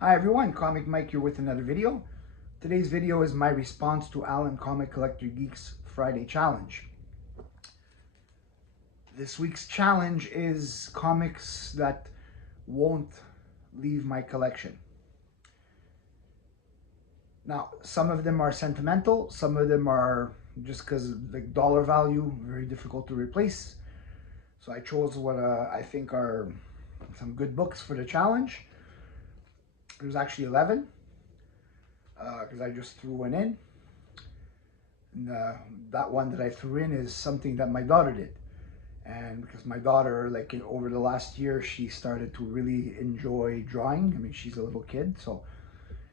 Hi everyone, Comic Mike here with another video. Today's video is my response to Alan Comic Collector Geek's Friday Challenge. This week's challenge is comics that won't leave my collection. Now, some of them are sentimental, some of them are just because like dollar value, very difficult to replace. So I chose what I think are some good books for the challenge. There's actually 11. Because I just threw one in. And, that one that I threw in is something that my daughter did. And because my daughter, like over the last year, she started to really enjoy drawing. I mean, she's a little kid, so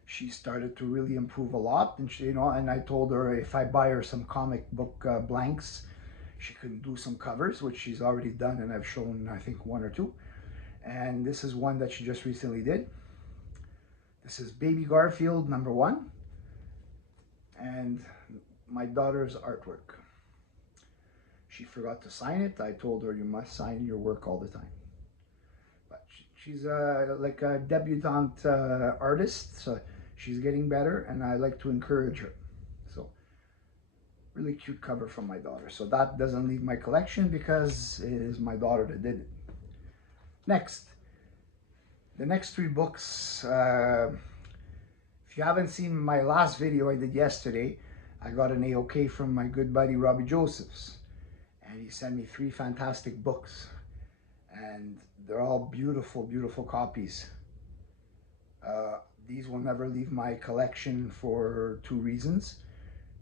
she started to really improve a lot. And she, and I told her if I buy her some comic book blanks, she could do some covers, which she's already done, and I've shown, I think, one or two. And this is one that she just recently did. This is Baby Garfield #1, and my daughter's artwork. She forgot to sign it. I told her you must sign your work all the time. But she's like a debutante artist, so she's getting better, and I like to encourage her. So really cute cover from my daughter. So that doesn't leave my collection because it is my daughter that did it. Next, the next three books. If you haven't seen my last video I did yesterday, I got an A-OK from my good buddy Robbie Josephs. And he sent me 3 fantastic books. And they're all beautiful, beautiful copies. These will never leave my collection for 2 reasons.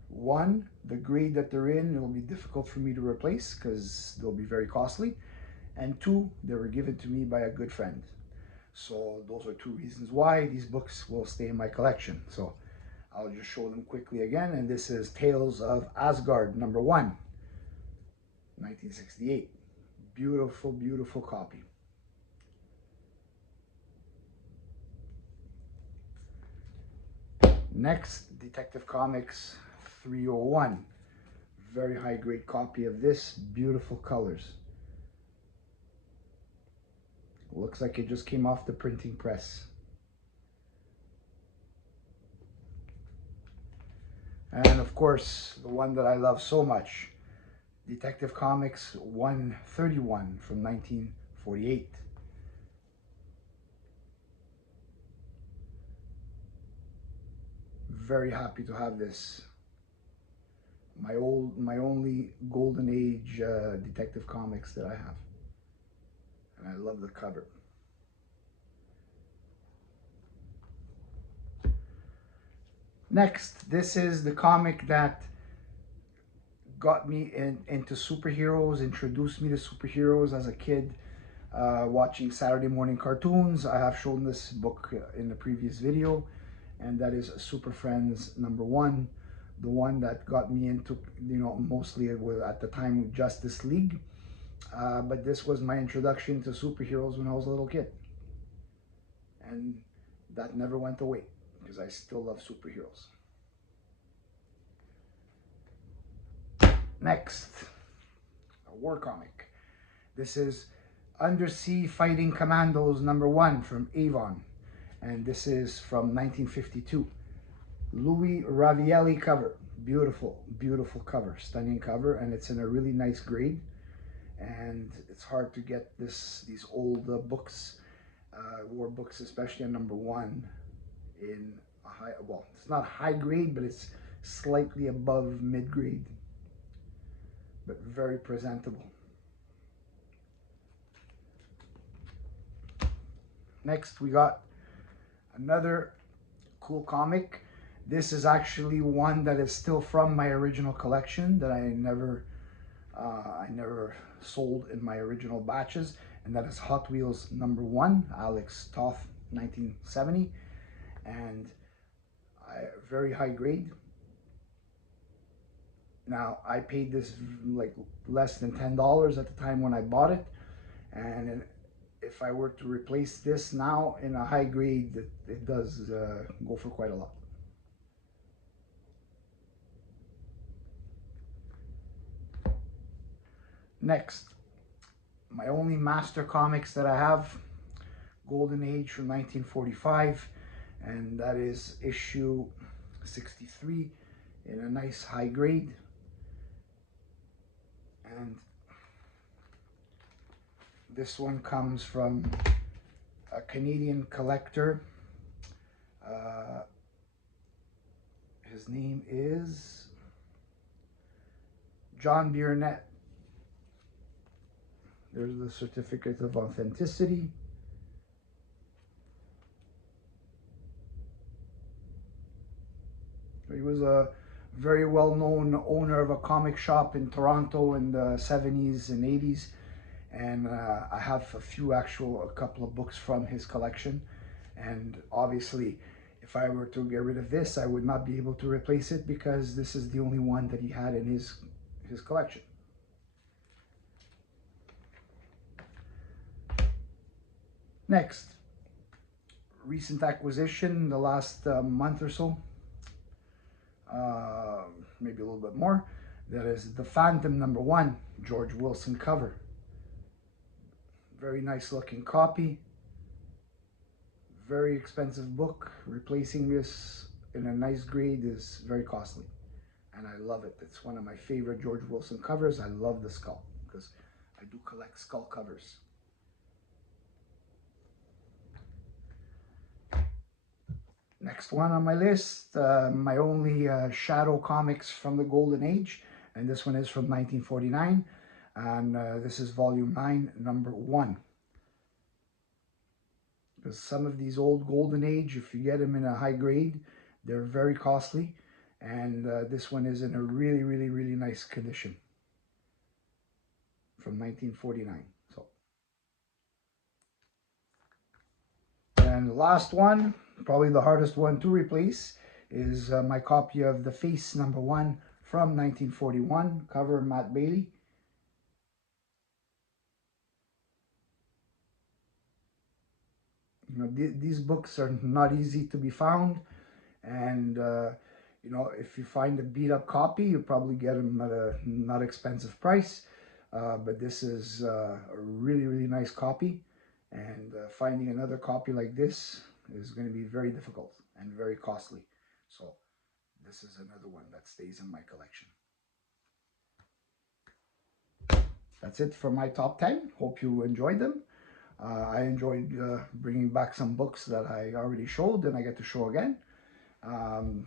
One, the grade that they're in, it'll be difficult for me to replace because they'll be very costly. And 2, they were given to me by a good friend. So those are 2 reasons why these books will stay in my collection. So I'll just show them quickly again. And this is Tales of Asgard #1, 1968. Beautiful, beautiful copy. Next, Detective Comics 301. Very high grade copy of this. Beautiful colors. Looks like it just came off the printing press. And of course, the one that I love so much, Detective Comics 131 from 1948. Very happy to have this. My only golden age Detective Comics that I have. And I love the cover. Next, this is the comic that got me into superheroes, introduced me to superheroes as a kid, watching Saturday morning cartoons. I have shown this book in the previous video, and that is Super Friends #1, the one that got me into, mostly at the time Justice League. But this was my introduction to superheroes when I was a little kid. And that never went away because I still love superheroes. Next, a war comic. This is Undersea Fighting Commandos #1 from Avon. And this is from 1952. Louis Ravielli cover. Beautiful, beautiful cover. Stunning cover, and it's in a really nice grade. And it's hard to get these old books, war books, especially on #1, in a high, well, it's not high grade, but it's slightly above mid grade, but very presentable. Next, we got another cool comic. This is actually one that is still from my original collection that I never sold in my original batches, and that is Hot Wheels #1, Alex Toth, 1970, and very high grade. Now, I paid this like less than $10 at the time when I bought it, and if I were to replace this now in a high grade, it does go for quite a lot. Next, my only master comics that I have, Golden Age from 1945. and that is issue 63 in a nice high grade. And this one comes from a Canadian collector. His name is John Burnett. There's the certificate of authenticity. He was a very well-known owner of a comic shop in Toronto in the 70s and 80s. And I have a couple of books from his collection. And obviously, if I were to get rid of this, I would not be able to replace it because this is the only one that he had in his collection. Next, recent acquisition the last month or so, maybe a little bit more. That is the Phantom #1, George Wilson cover. Very nice looking copy. Very expensive book. Replacing this in a nice grade is very costly. And I love it. It's one of my favorite George Wilson covers. I love the skull because I do collect skull covers. Next one on my list, my only Shadow comics from the Golden Age, and this one is from 1949, and this is volume 9, #1. Because some of these old Golden Age, if you get them in a high grade, they're very costly, and this one is in a really, really, really nice condition from 1949. So, and the last one, probably the hardest one to replace, is my copy of The Face #1 from 1941, cover Matt Bailey. You know, these books are not easy to be found, and you know, if you find a beat up copy, you probably get them at a not expensive price, but this is a really, really nice copy, and finding another copy like this is going to be very difficult and very costly. So this is another one that stays in my collection. That's it for my top 10. Hope you enjoyed them. I enjoyed bringing back some books that I already showed and I get to show again.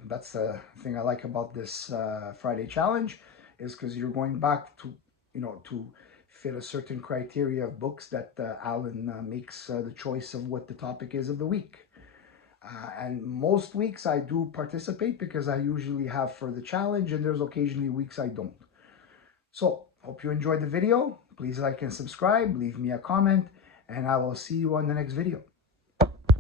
That's the thing I like about this Friday challenge, is because you're going back to, you know, to fit a certain criteria of books that Alan makes the choice of what the topic is of the week. And most weeks I do participate because I usually have for the challenge, and there's occasionally weeks I don't. So, hope you enjoyed the video. Please like and subscribe, leave me a comment, and I will see you on the next video.